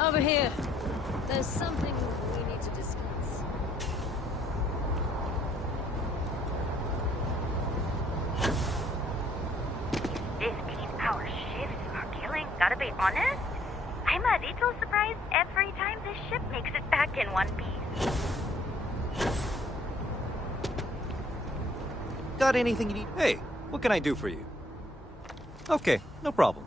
Over here. There's something we need to discuss. These 15-hour shifts are killing. Gotta be honest, I'm a little surprised every time this ship makes it back in one piece. Got anything you need? Hey, what can I do for you? Okay, no problem.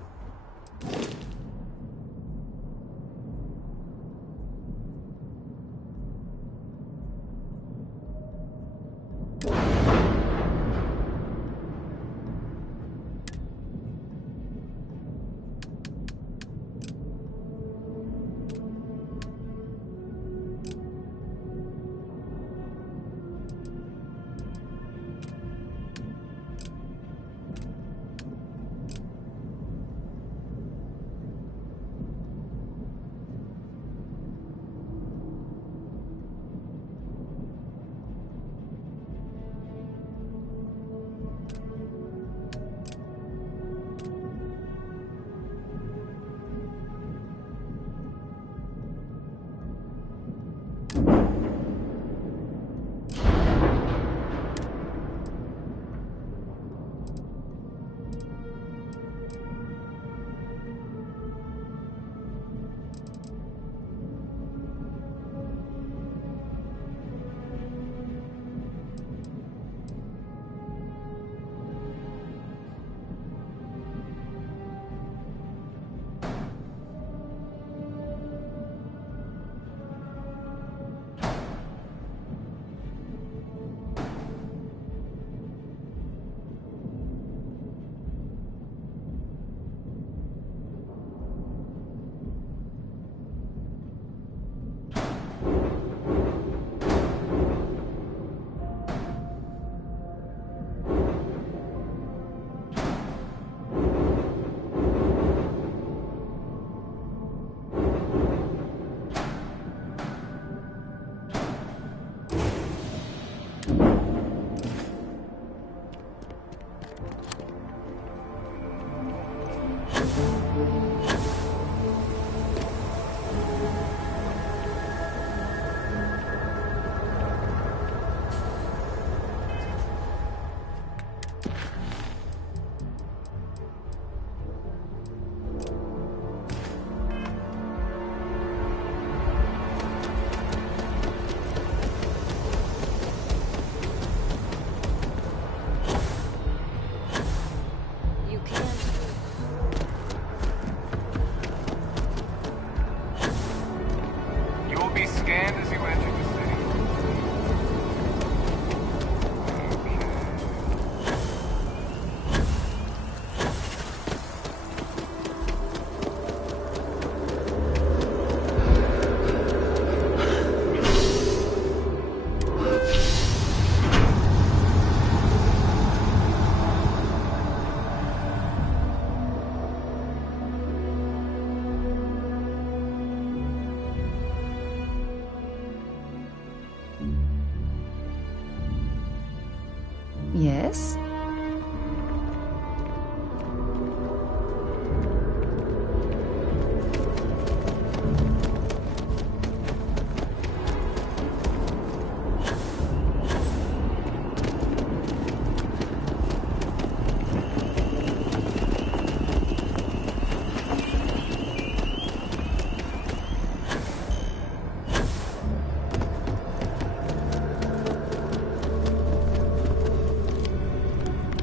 Yes?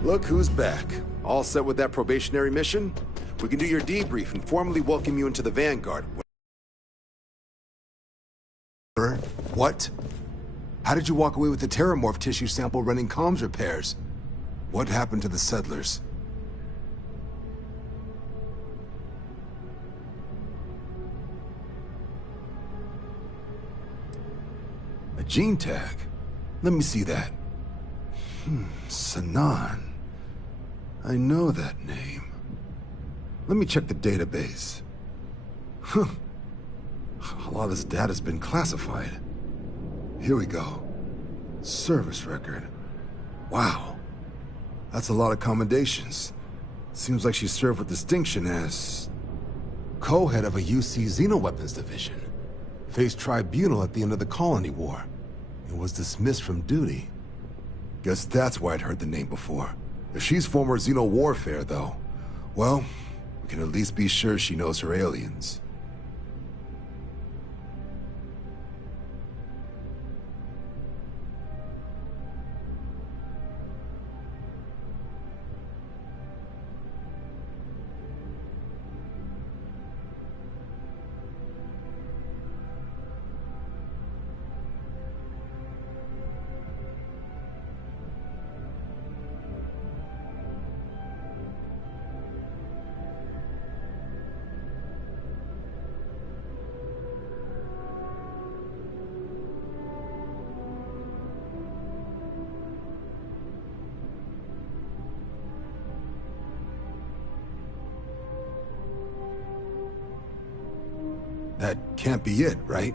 Look who's back. All set with that probationary mission? We can do your debrief and formally welcome you into the Vanguard. What? How did you walk away with the terramorph tissue sample running comms repairs? What happened to the settlers? A gene tag? Let me see that. Sanan. I know that name. Let me check the database. Huh. A lot of this data's been classified. Here we go. Service record. Wow. That's a lot of commendations. Seems like she served with distinction as co-head of a UC Xenoweapons division. Faced tribunal at the end of the Colony War. And was dismissed from duty. Guess that's why I'd heard the name before. If she's former Xeno warfare, though, well, we can at least be sure she knows her aliens. That can't be it, right?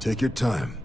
Take your time.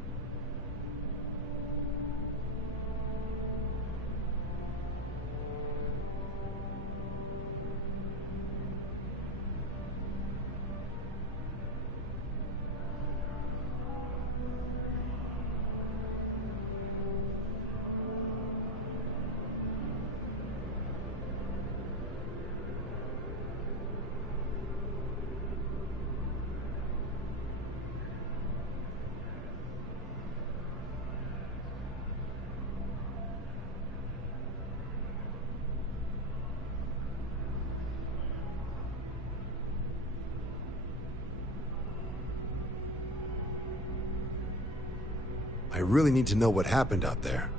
I really need to know what happened out there.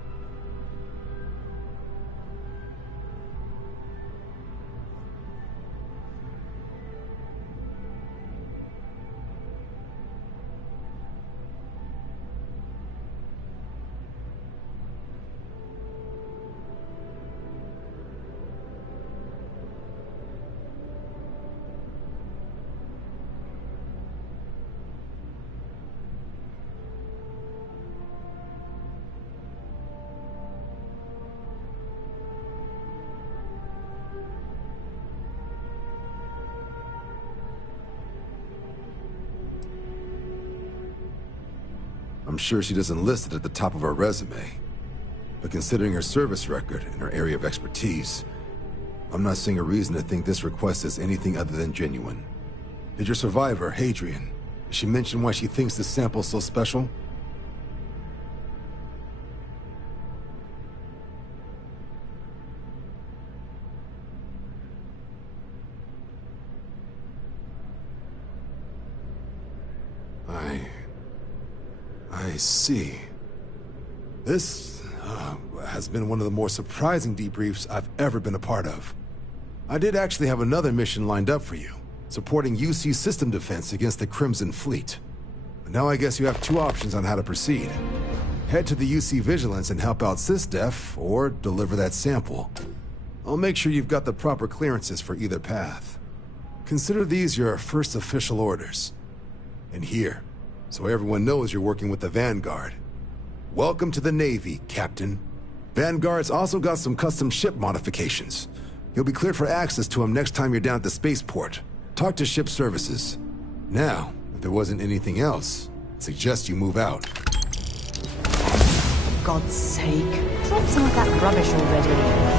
I'm sure she doesn't list it at the top of her resume. But considering her service record and her area of expertise, I'm not seeing a reason to think this request is anything other than genuine. Did your survivor, Hadrian, did she mention why she thinks this sample's so special? I see. This has been one of the more surprising debriefs I've ever been a part of. I did actually have another mission lined up for you, supporting UC system defense against the Crimson Fleet. But now I guess you have two options on how to proceed. Head to the UC Vigilance and help out SysDef, or deliver that sample. I'll make sure you've got the proper clearances for either path. Consider these your first official orders. And here, so everyone knows you're working with the Vanguard. Welcome to the Navy, Captain. Vanguard's also got some custom ship modifications. You'll be cleared for access to them next time you're down at the spaceport. Talk to ship services. Now, if there wasn't anything else, I'd suggest you move out. For God's sake, drop some of that rubbish already.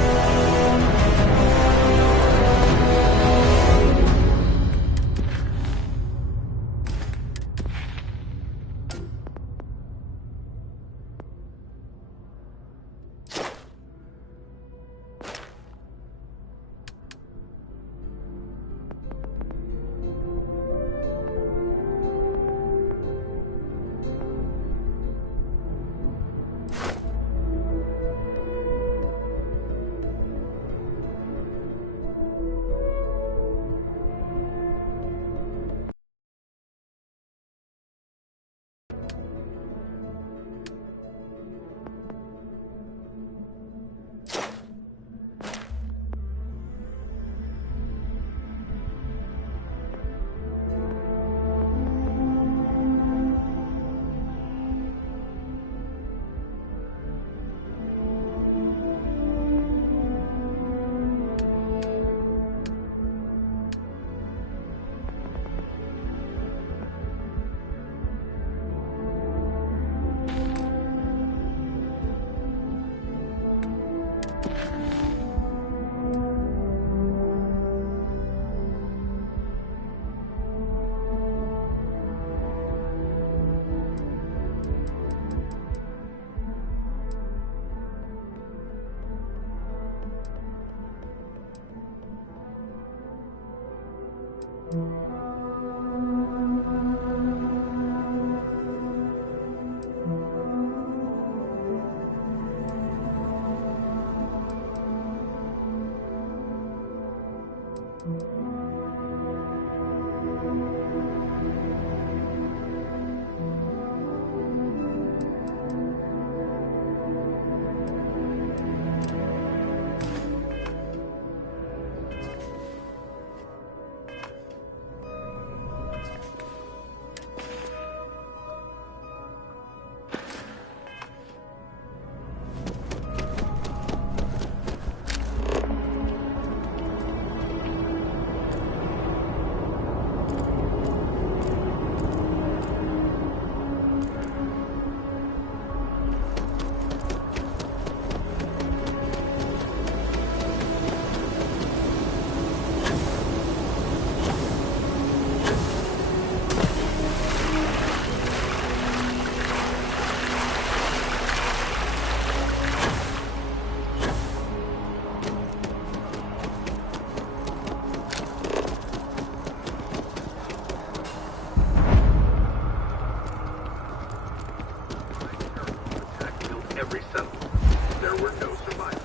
Every settlement. There were no survivors.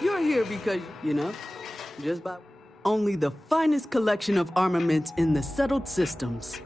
You're here because, just by only the finest collection of armaments in the settled systems.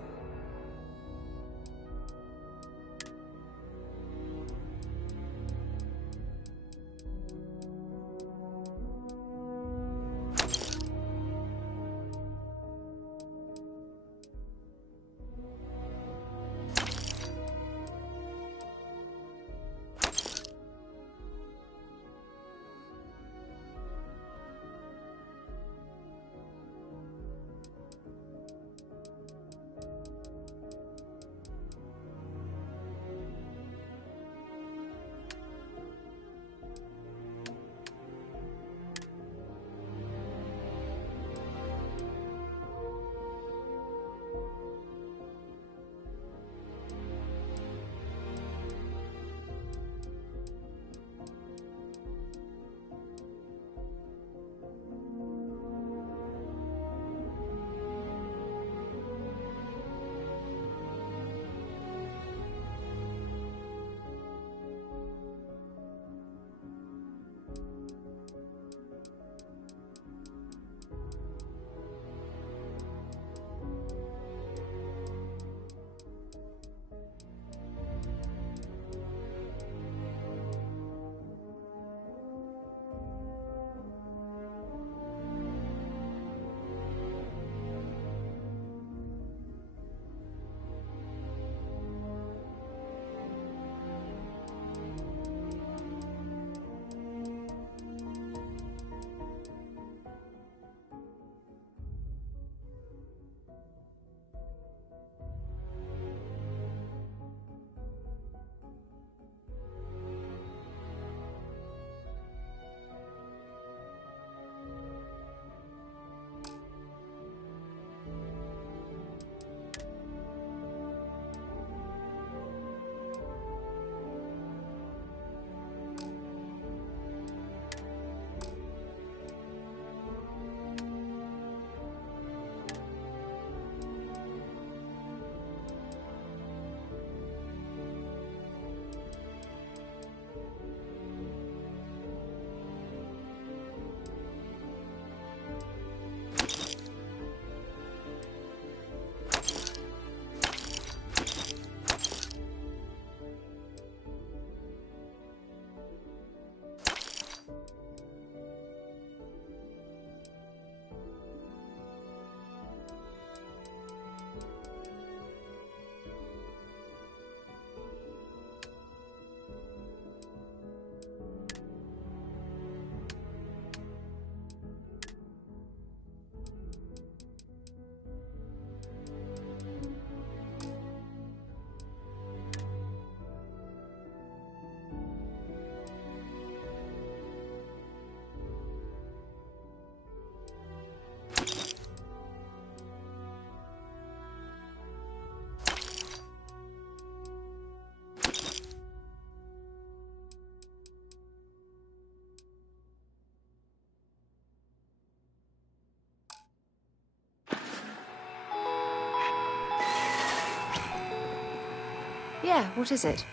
Yeah, what is it?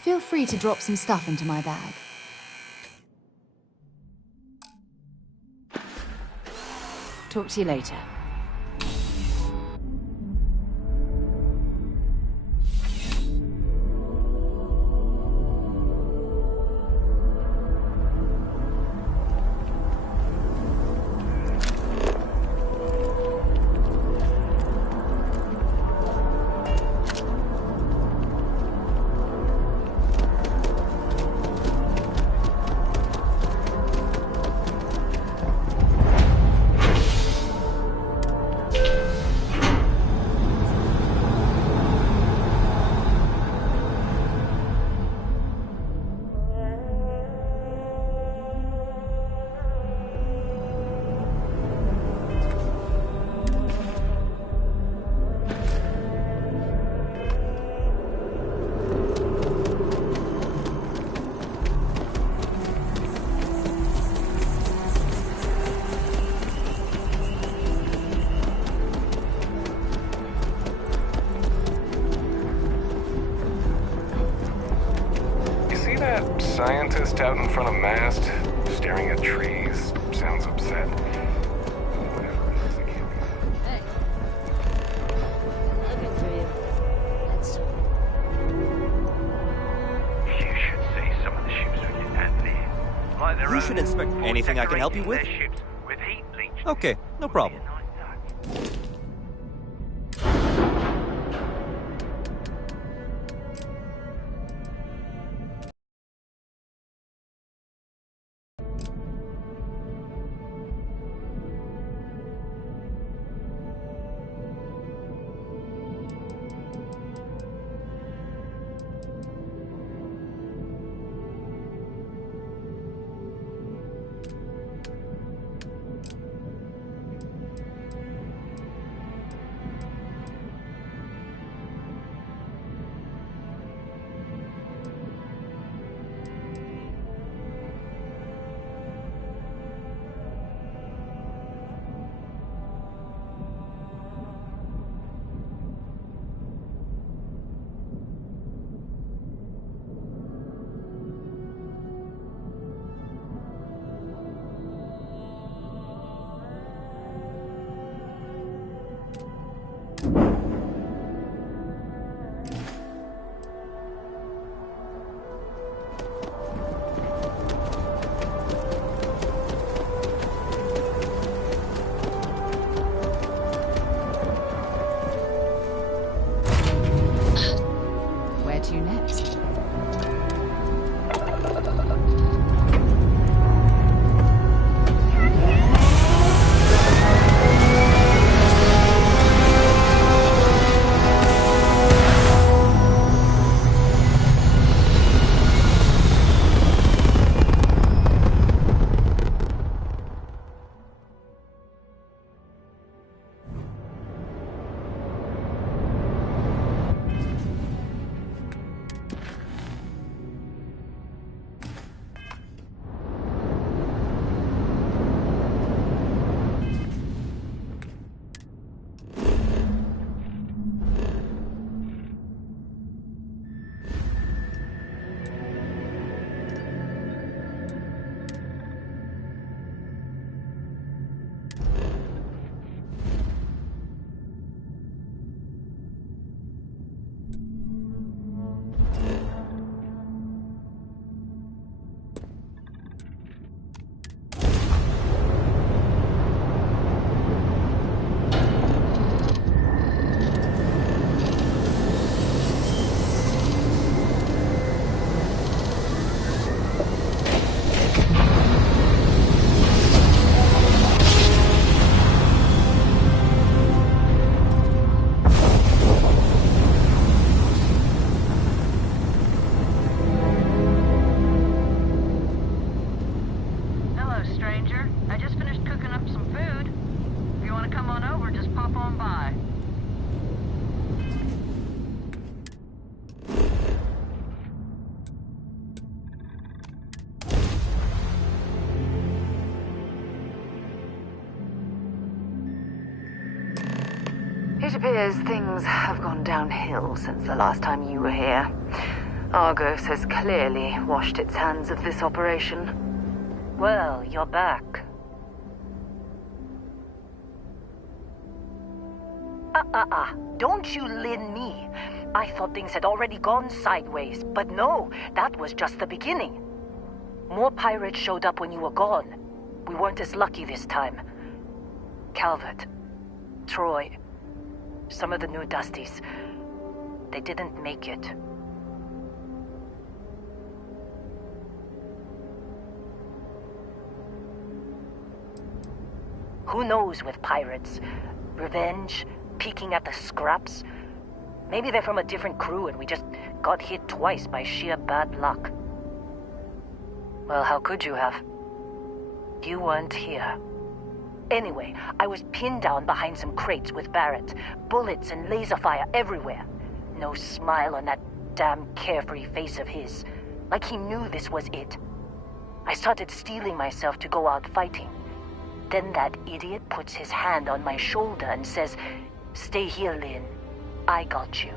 Feel free to drop some stuff into my bag. Talk to you later. Scientist out in front of mast, staring at trees, sounds upset. Whatever it is, I can't be. Hey. Looking for you. That's You should see some of the ships we get handed in. Like their You own should inspect for anything I can help you decorating with. their ships with heat bleach. Okay, no problem. Be a nice touch. appears things have gone downhill since the last time you were here. Argos has clearly washed its hands of this operation. Well, you're back. Don't you lin me. I thought things had already gone sideways, but no, that was just the beginning. More pirates showed up when you were gone. We weren't as lucky this time. Calvert, Troy, some of the new Dusties, they didn't make it. Who knows with pirates? Revenge, peeking at the scraps. Maybe they're from a different crew and we just got hit twice by sheer bad luck. Well, how could you have? You weren't here. Anyway, I was pinned down behind some crates with Barrett. Bullets and laser fire everywhere. No smile on that damn carefree face of his. Like he knew this was it. I started steeling myself to go out fighting. Then that idiot puts his hand on my shoulder and says, "Stay here, Lynn. I got you."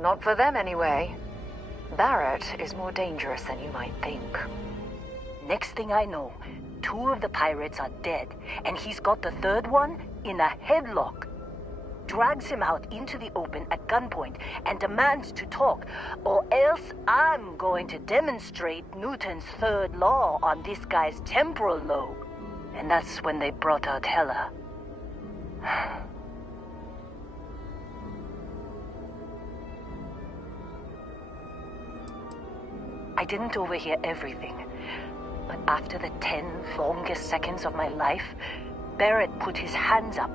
Not for them, anyway. Barrett is more dangerous than you might think. Next thing I know, 2 of the pirates are dead, and he's got the 3rd one in a headlock. Drags him out into the open at gunpoint and demands to talk, or else I'm going to demonstrate Newton's 3rd law on this guy's temporal lobe. And that's when they brought out Hela. I didn't overhear everything, but after the 10 longest seconds of my life, Barrett put his hands up,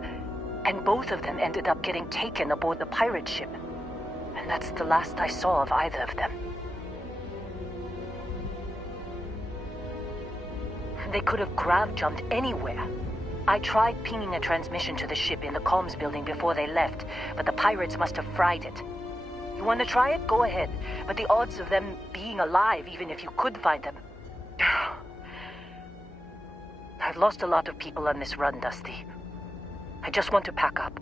and both of them ended up getting taken aboard the pirate ship. And that's the last I saw of either of them. They could have grav-jumped anywhere. I tried pinging a transmission to the ship in the comms building before they left, but the pirates must have fried it. You want to try it? Go ahead. But the odds of them being alive, even if you could find them... I've lost a lot of people on this run, Dusty. I just want to pack up.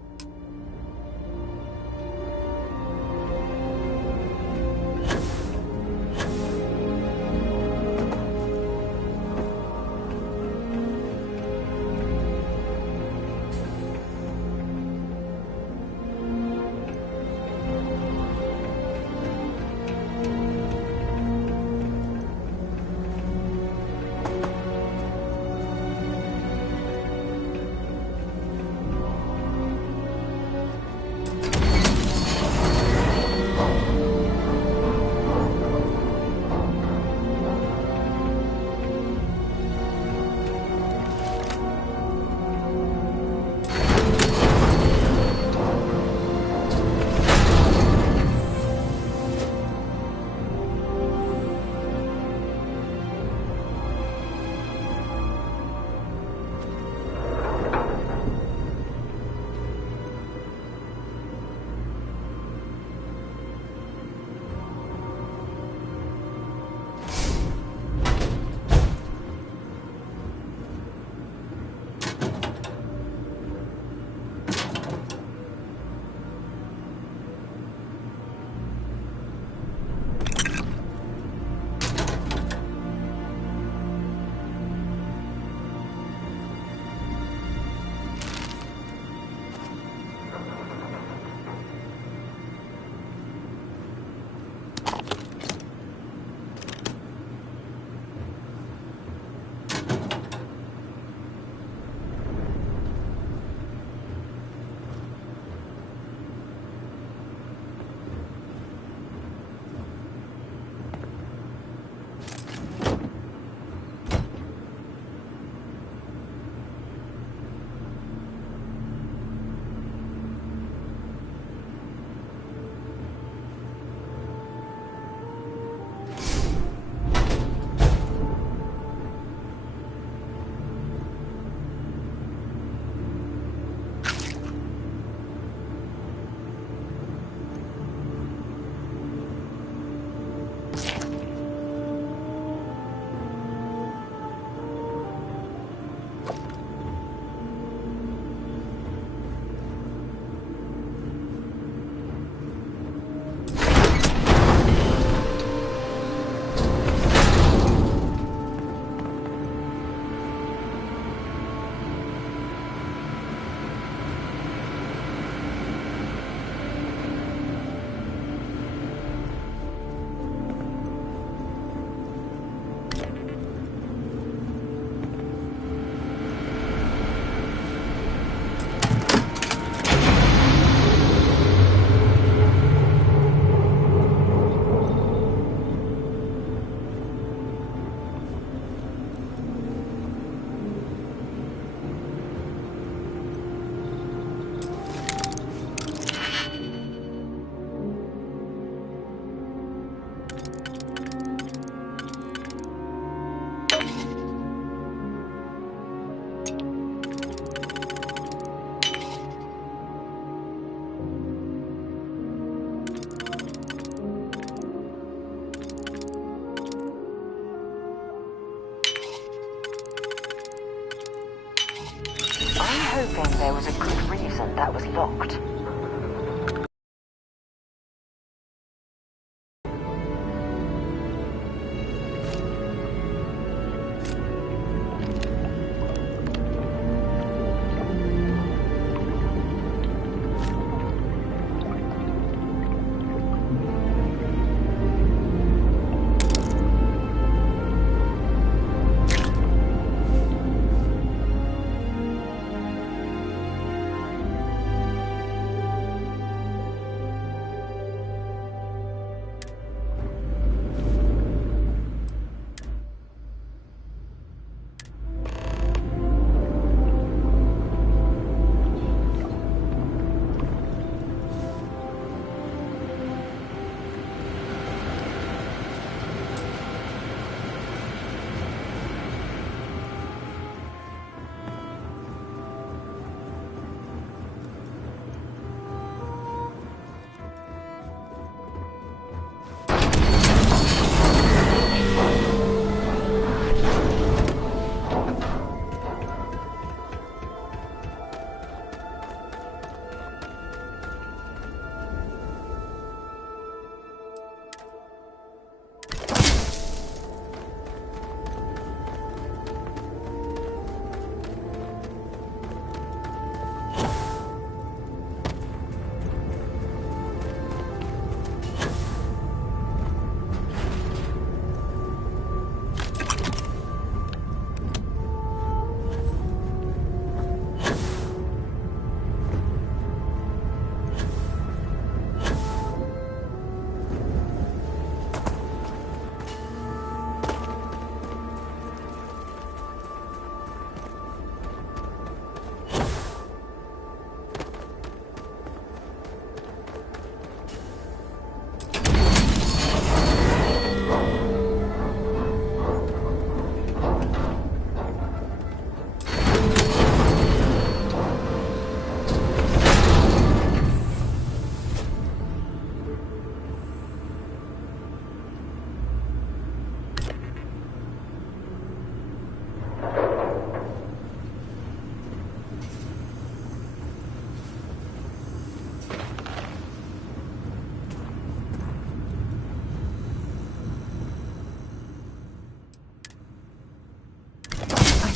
hoping there was a good reason that was locked.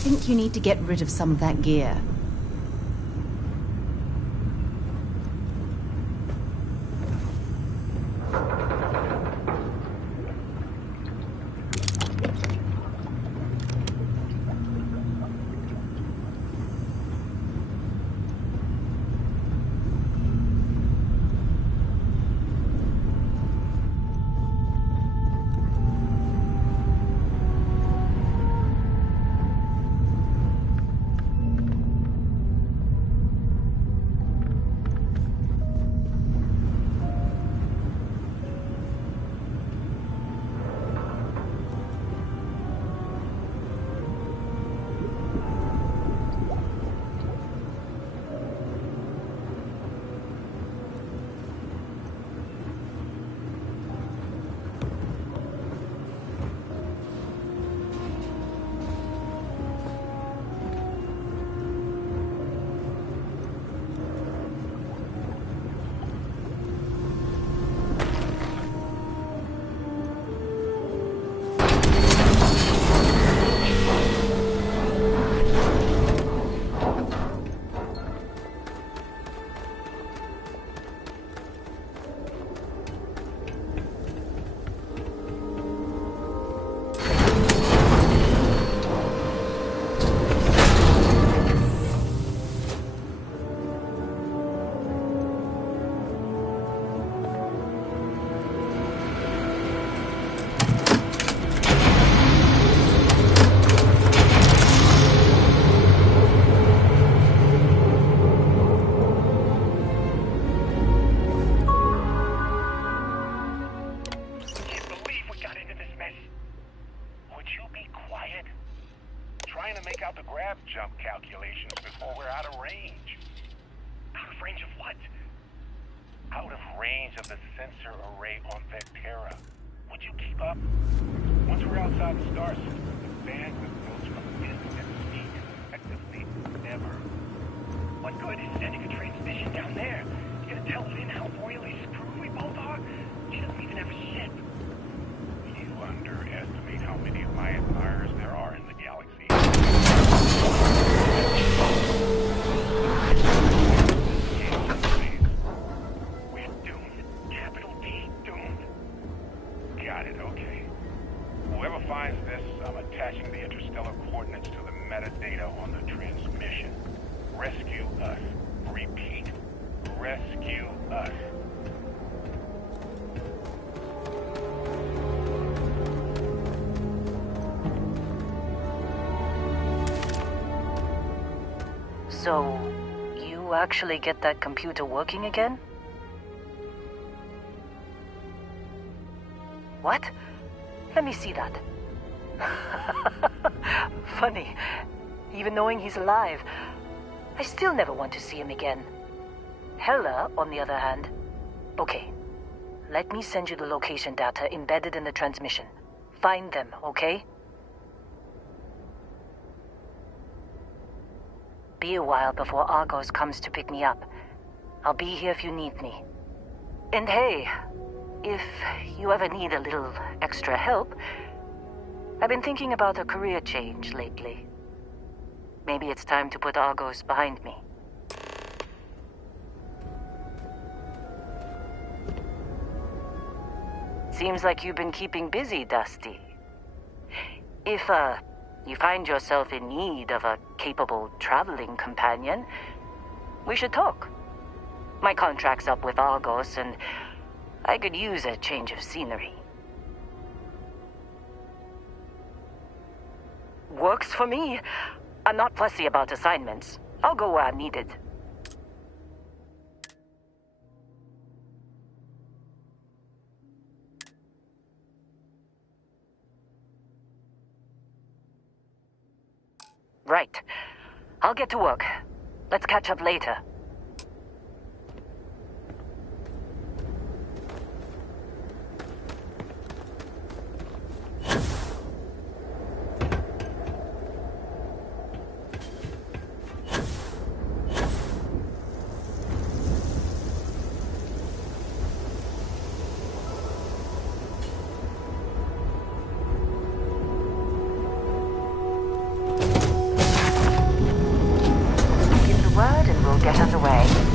I think you need to get rid of some of that gear. matching the interstellar coordinates to the metadata on the transmission. Rescue us. Repeat. Rescue us. So, you actually get that computer working again? What? Let me see that. Funny. Even knowing he's alive, I still never want to see him again. Hella, on the other hand. Okay. Let me send you the location data embedded in the transmission. Find them, okay? Be a while before Argos comes to pick me up. I'll be here if you need me. And hey, if you ever need a little extra help, I've been thinking about a career change lately. Maybe it's time to put Argos behind me. Seems like you've been keeping busy, Dusty. If, you find yourself in need of a capable traveling companion, we should talk. My contract's up with Argos, and I could use a change of scenery. Works for me. I'm not fussy about assignments. I'll go where I'm needed. Right. I'll get to work. Let's catch up later. Get underway.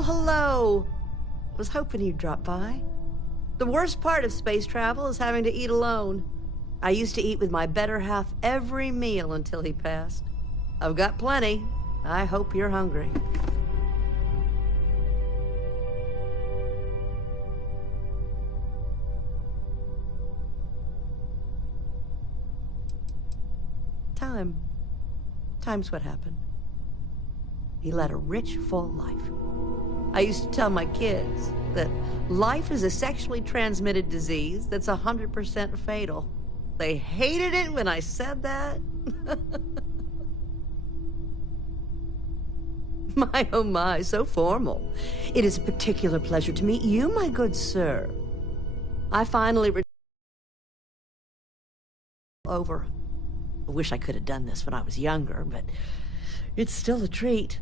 Hello, hello. Was hoping you'd drop by. The worst part of space travel is having to eat alone. I used to eat with my better half every meal until he passed. I've got plenty. I hope you're hungry. Time's what happened. He led a rich, full life. I used to tell my kids that life is a sexually transmitted disease that's 100% fatal. They hated it when I said that. My, oh my, so formal. It is a particular pleasure to meet you, my good sir. I finally over. I wish I could have done this when I was younger, but it's still a treat.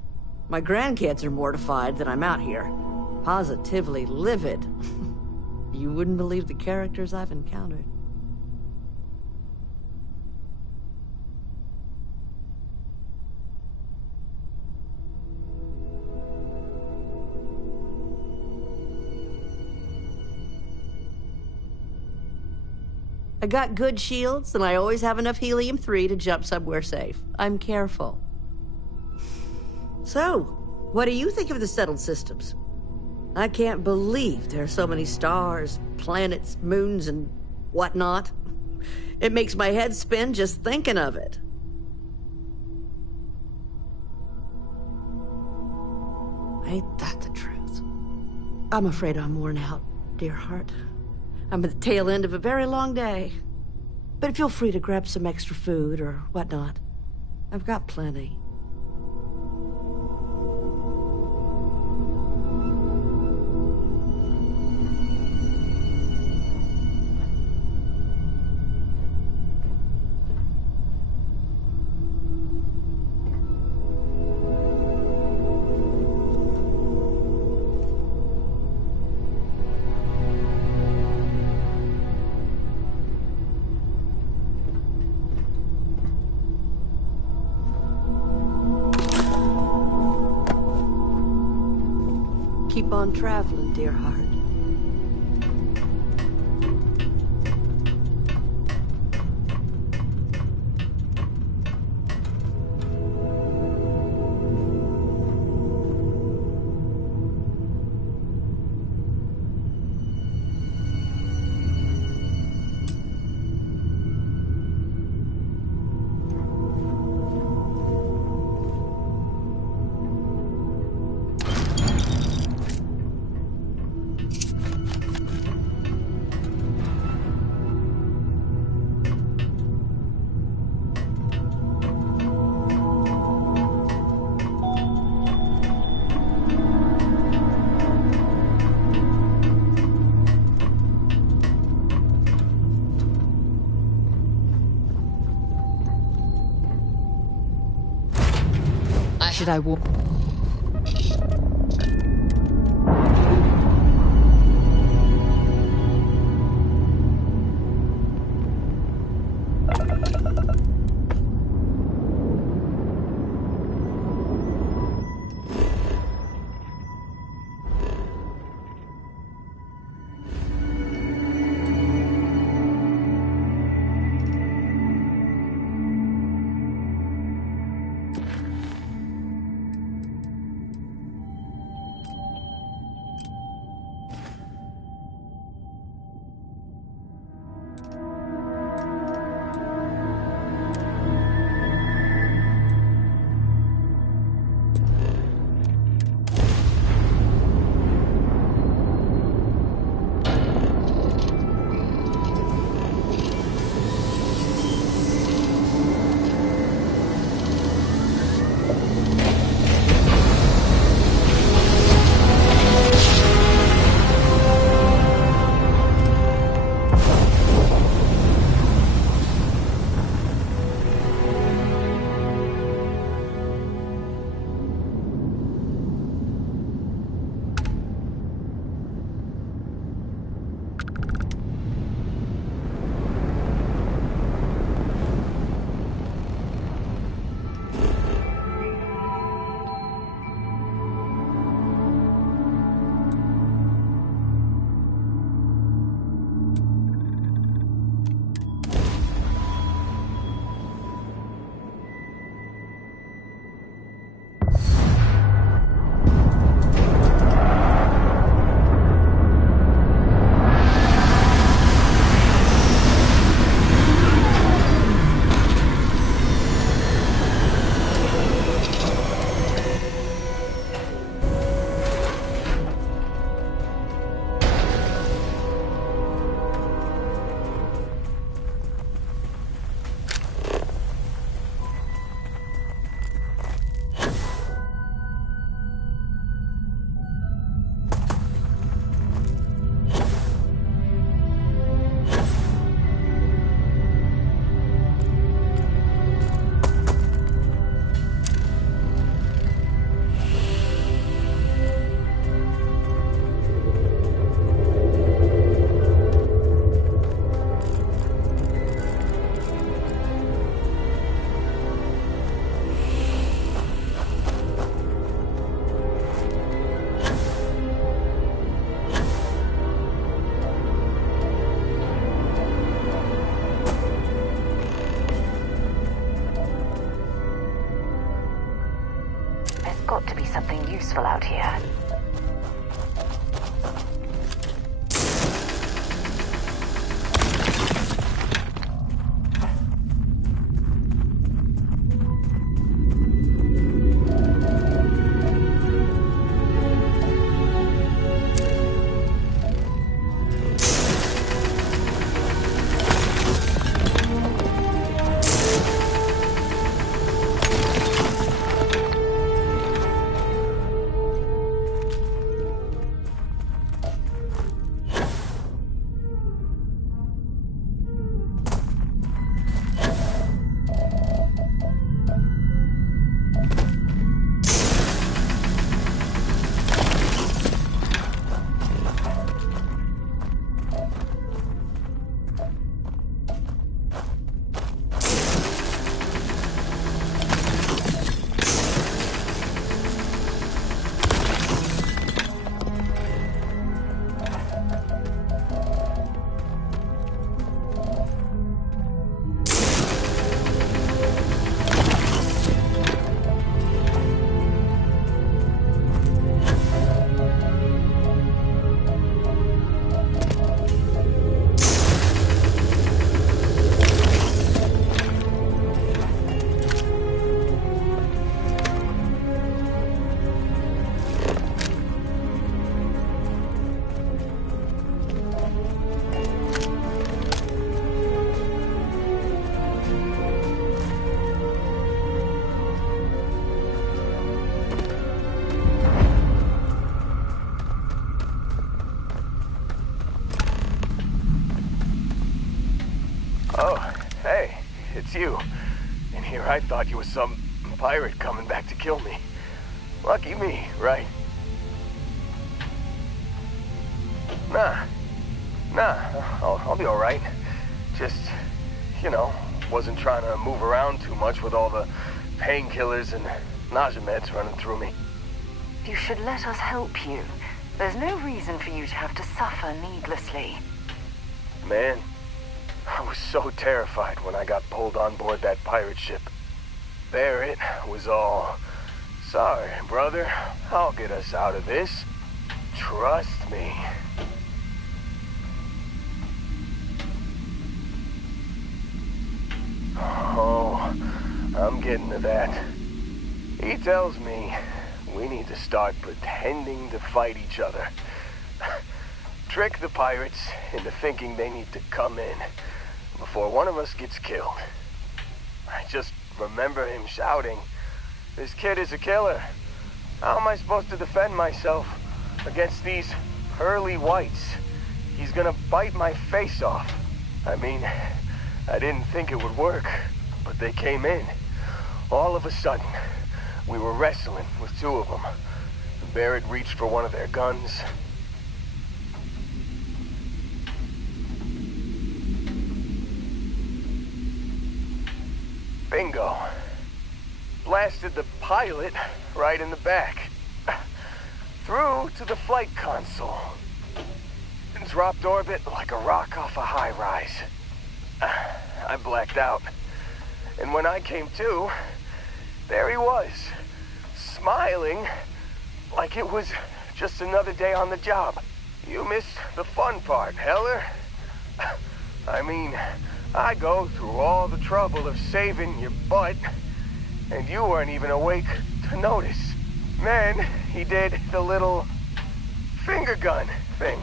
My grandkids are mortified that I'm out here. Positively livid. You wouldn't believe the characters I've encountered. I got good shields, and I always have enough helium-3 to jump somewhere safe. I'm careful. So, what do you think of the settled systems? I can't believe there are so many stars, planets, moons, and whatnot. It makes my head spin just thinking of it. Ain't that the truth? I'm afraid I'm worn out, dear heart. I'm at the tail end of a very long day. But feel free to grab some extra food or whatnot. I've got plenty. Keep on traveling, dear heart. Should I walk? got to be something useful out here. You. And here I thought you was some pirate coming back to kill me. Lucky me, right? Nah, I'll be alright. Just, you know, wasn't trying to move around too much with all the painkillers and nausea meds running through me. You should let us help you. There's no reason for you to have to suffer needlessly. Man, I was so terrified when I got pulled on board that pirate ship. Barrett was all, "Sorry, brother, I'll get us out of this. Trust me." Oh, I'm getting to that. He tells me we need to start pretending to fight each other. Trick the pirates into thinking they need to come in before one of us gets killed. I just remember him shouting, "This kid is a killer. How am I supposed to defend myself against these pearly whites? He's gonna bite my face off." I mean, I didn't think it would work, but they came in. All of a sudden, we were wrestling with two of them. Barrett reached for one of their guns. Bingo. Blasted the pilot right in the back. Through to the flight console. And dropped orbit like a rock off a high-rise. I blacked out. And when I came to, there he was, smiling like it was just another day on the job. You missed the fun part, Heller. I mean, I go through all the trouble of saving your butt, and you weren't even awake to notice. Then he did the little finger gun thing.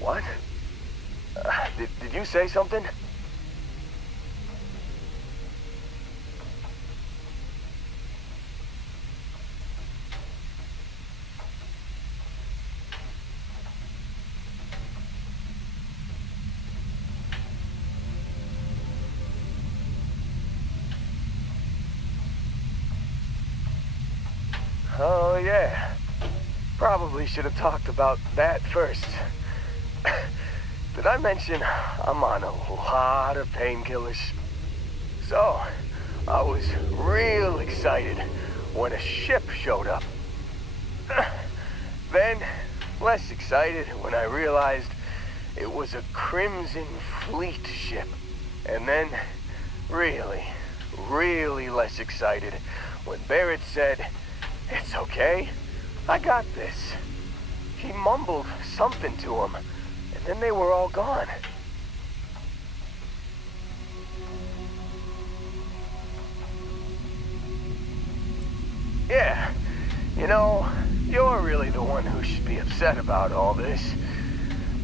What? Did you say something? Oh, yeah. Probably should have talked about that first. Did I mention I'm on a lot of painkillers? So, I was real excited when a ship showed up. Then, less excited when I realized it was a Crimson Fleet ship. And then, really less excited when Barrett said, "It's okay, I got this." He mumbled something to him, and then they were all gone. Yeah, you know, you're really the one who should be upset about all this.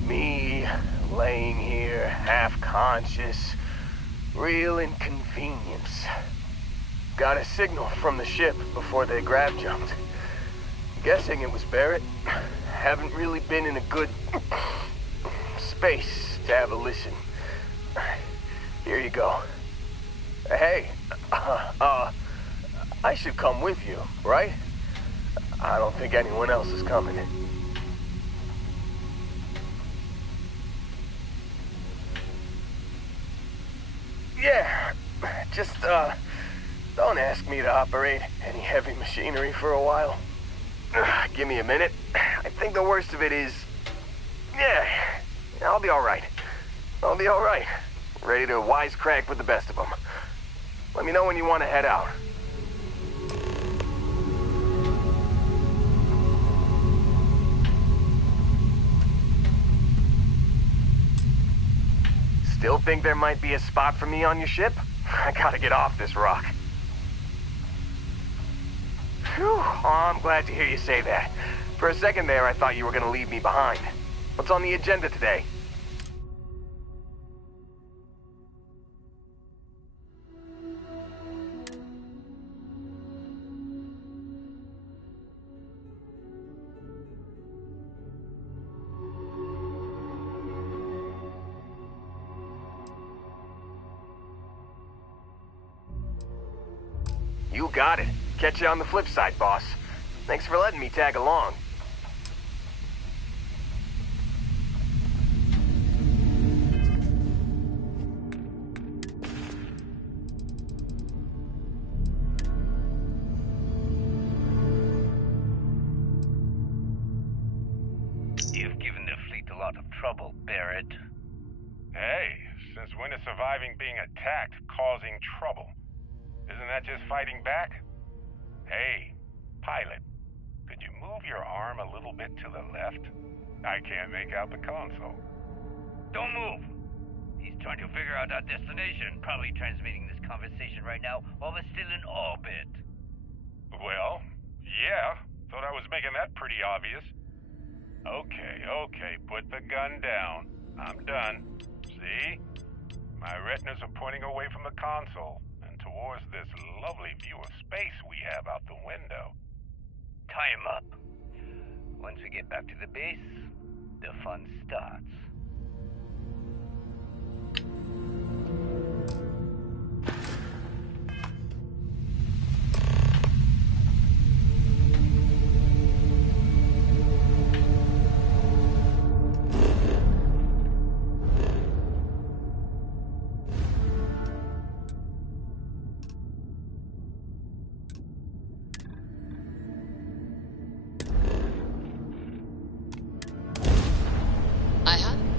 Me, laying here, half-conscious, real inconvenience. Got a signal from the ship before they grav jumped. Guessing it was Barrett. Haven't really been in a good space to have a listen. Here you go. Hey, I should come with you, right? I don't think anyone else is coming. Yeah, just, don't ask me to operate any heavy machinery for a while. Give me a minute. I think the worst of it is... Yeah, I'll be alright. I'll be alright. Ready to wisecrack with the best of them. Let me know when you want to head out. Still think there might be a spot for me on your ship? I gotta get off this rock. Phew, oh, I'm glad to hear you say that. For a second there, I thought you were gonna leave me behind. What's on the agenda today? You got it. Catch you on the flip side, boss. Thanks for letting me tag along. You've given the fleet a lot of trouble, Barrett. Hey, since when is surviving being attacked causing trouble? Isn't that just fighting back? Hey, pilot, could you move your arm a little bit to the left? I can't make out the console. Don't move! He's trying to figure out our destination. Probably transmitting this conversation right now while we're still in orbit. Well, yeah. Thought I was making that pretty obvious. Okay, put the gun down. I'm done. See? My retinas are pointing away from the console and towards this lovely view of space we have out the window. Time up. Once we get back to the base, the fun starts.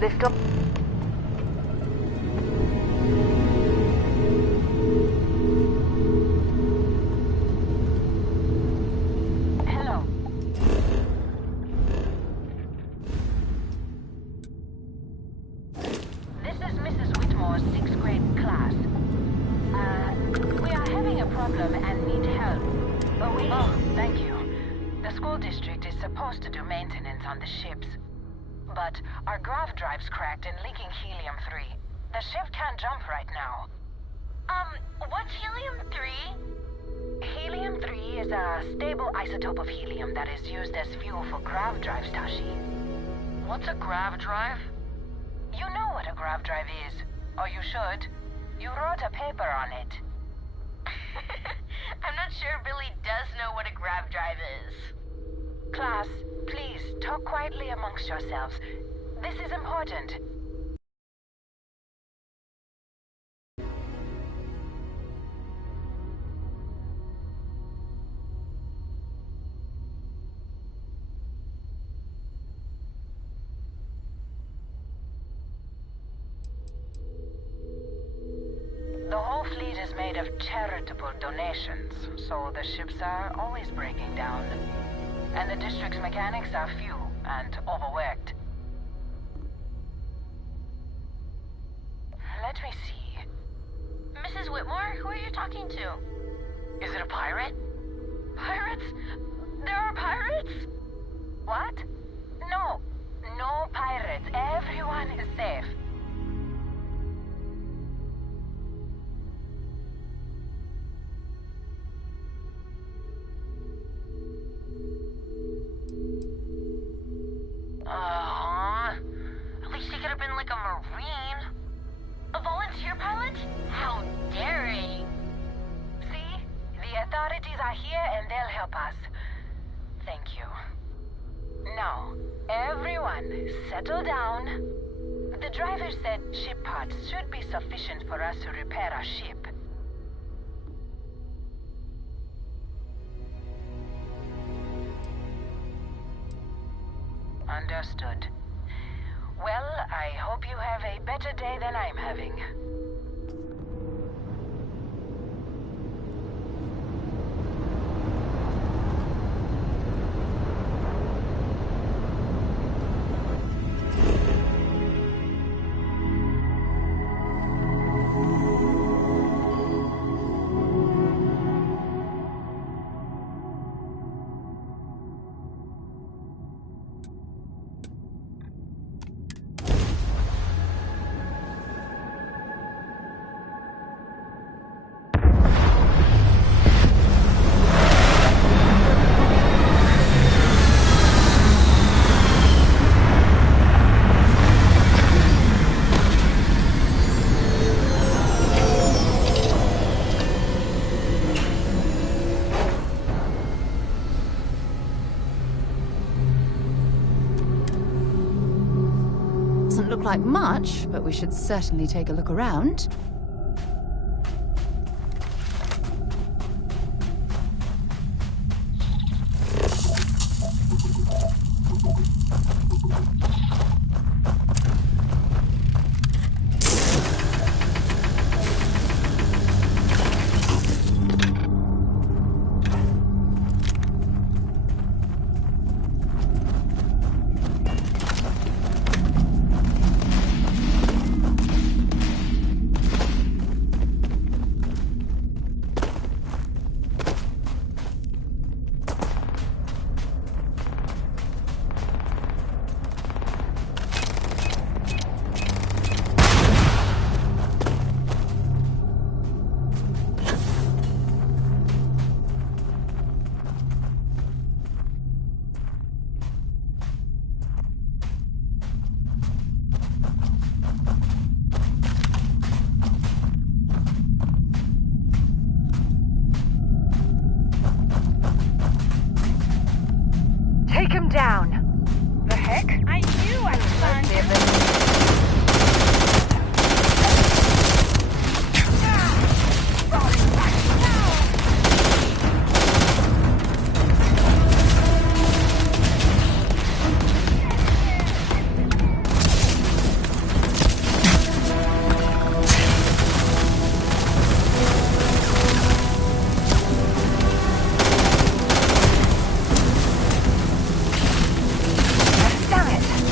Lift up. Hello. This is Mrs. Whitmore's 6th grade class. We are having a problem and need help. Oh, thank you. The school district is supposed to do maintenance on the ships. But our grav drive's cracked and leaking helium-3. The ship can't jump right now. What's helium-3? Helium-3 is a stable isotope of helium that is used as fuel for grav drives, Tashi. What's a grav drive? You know what a grav drive is. Or you should. You wrote a paper on it. I'm not sure Billy does know what a grav drive is. Class, please, talk quietly amongst yourselves. This is important. The whole fleet is made of charitable donations, so the ships are always breaking down. And the district's mechanics are few and overworked. Let me see. Mrs. Whitmore, who are you talking to? Is it a pirate? Pirates? There are pirates? What? No. No pirates. Everyone is safe. At least he could have been like a Marine. A volunteer pilot? How daring. See? The authorities are here and they'll help us. Thank you. Now, everyone, settle down. The driver said ship parts should be sufficient for us to repair our ship. Understood. Well, I hope you have a better day than I'm having. Doesn't look like much, but we should certainly take a look around. Take him down. The heck? I knew I found him. Damn it!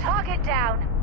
Target down.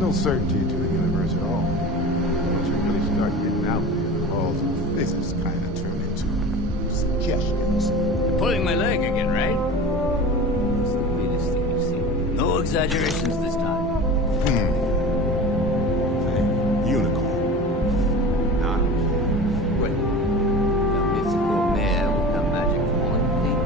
no certainty to the universe at all. Once you really start getting out there, the laws of physics kind of turn into suggestions. You're pulling my leg again, right? It's the weirdest thing you've seen. No exaggerations this time. Unicorn. Not Wait. A mythical mare with a magic wand thing?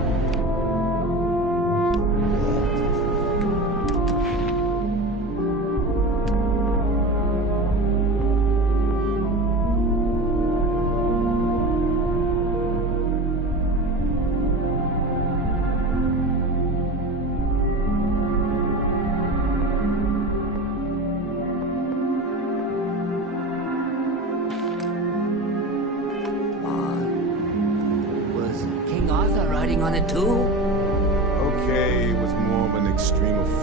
Was King Arthur riding on it too? okay,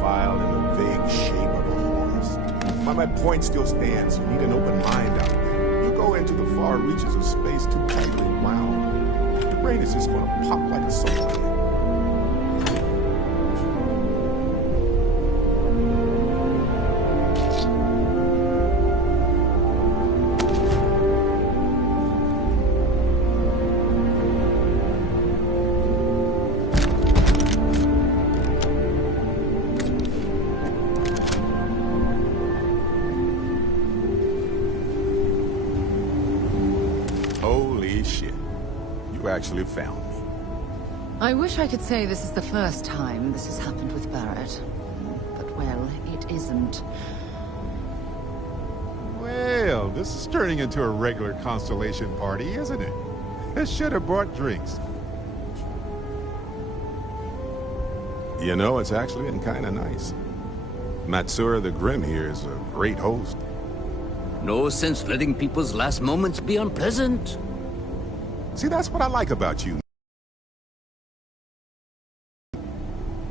profile in the vague shape of a horse. But my point still stands. You need an open mind out there. You go into the far reaches of space too tightly wound, your brain is just going to pop like a soda can. Holy shit. You actually found me. I wish I could say this is the first time this has happened with Barrett. But, well, it isn't. Well, this is turning into a regular Constellation party, isn't it? I should have brought drinks. You know, it's actually been kind of nice. Matsura the Grim here is a great host. No sense letting people's last moments be unpleasant. See, that's what I like about you.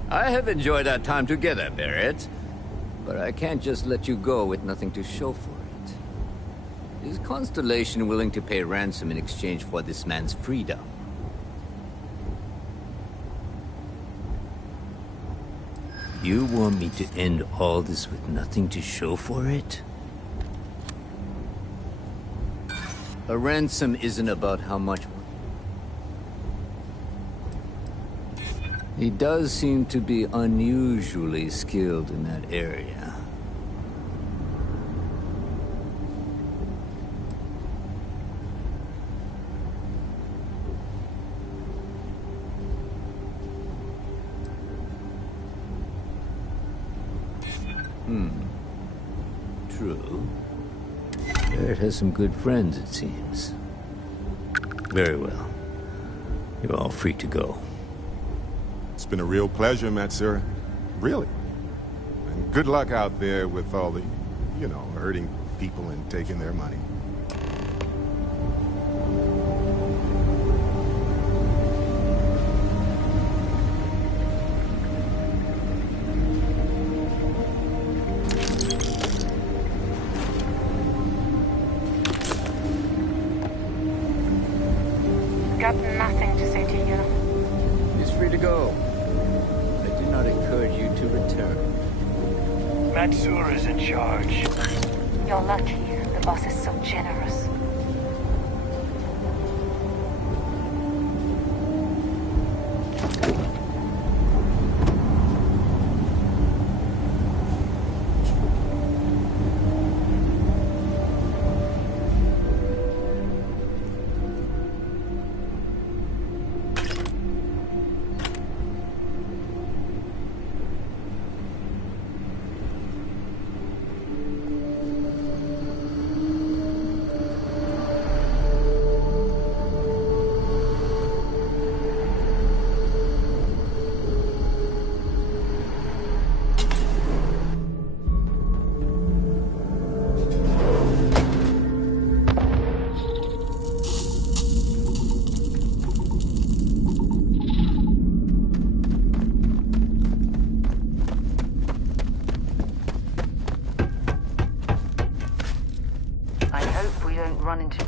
I have enjoyed our time together, Barrett. But I can't just let you go with nothing to show for it. Is Constellation willing to pay ransom in exchange for this man's freedom? You want me to end all this with nothing to show for it? A ransom isn't about how much... He does seem to be unusually skilled in that area. True. Barrett has some good friends, it seems. Very well. You're all free to go. It's been a real pleasure, Matsura. Really. And good luck out there with all the, you know, hurting people and taking their money. Got nothing to say to you. He's free to go. I do not encourage you to return. Matsura's in charge. You're lucky. The boss is so generous. I hope we don't run into